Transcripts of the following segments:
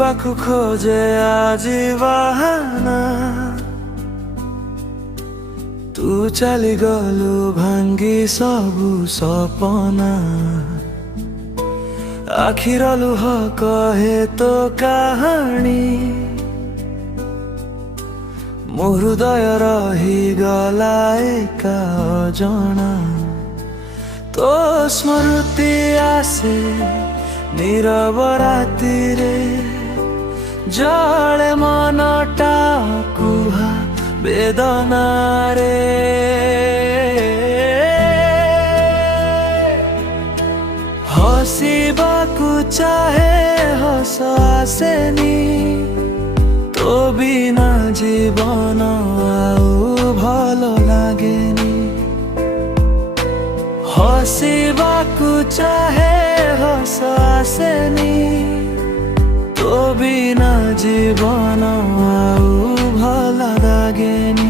ହସିବାକୁ ଖୋଜେ ଆଜି ବାହାନା, ତୁ ଚାଲିଗଲୁ ଭାଙ୍ଗି ସବୁ ସପନା। ଆଖିର ଲୁହ କହେ ତୋ କାହାଣୀ, ମୋ ହୃଦୟ ରହିଗଲା ଏକା ଅଜଣା। ତୋ ସ୍ମୃତି ଆସେ ନୀରବ ରାତିରେ, ଜଳେ ମନଟା କୁହା ବେଦନାରେ। ହସିବାକୁ ଚାହେ ହସ ଆସେନି, ତୋ ବିନା ଜୀବନ ଆଉ ଭଲ ଲାଗେନି। ହସିବାକୁ ଚାହେ ହସ ଆସେନି, ତୋ ବିନା ଜୀବନ ଆଉ ଭଲ ଲାଗେନି।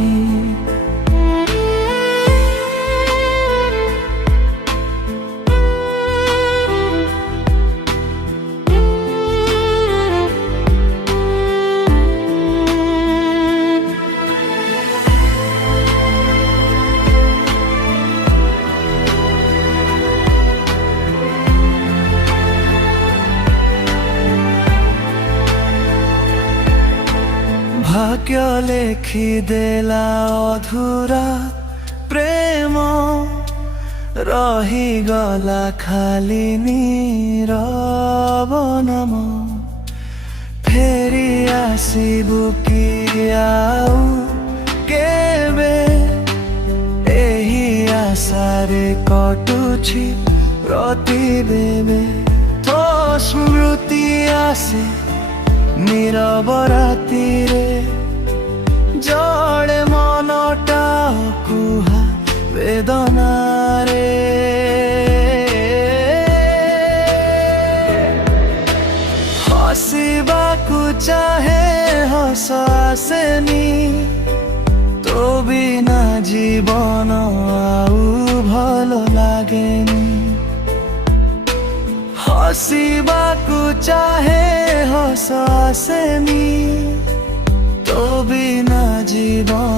ଭାଗ୍ୟ ଲେଖିଦେଲା ଅଧୁରା ପ୍ରେମ, ରହିଗଲା ଖାଲି ନୀରବ ନାମ। ଫେରି ଆସିବୁ କି ଆଉ କେବେ, ଏହି ଆଶାରେ କଟୁଛି ପ୍ରତିବେବେ। ତୋ ସ୍ମୃତି ଆସେ ନୀରବ ରାତିରେ, ଜଳେ ମନଟା କୁହା ବେଦନାରେ। ହସିବାକୁ ଚାହେ ହସ ଆସେନି, ତୋ ବିନା ଜୀବନ ଆଉ ଭଲ ଲାଗେନି। ହସିବାକୁ ଚାହେ ହସ ଆସେନି, ତୋ ବିନା ଜୀବନ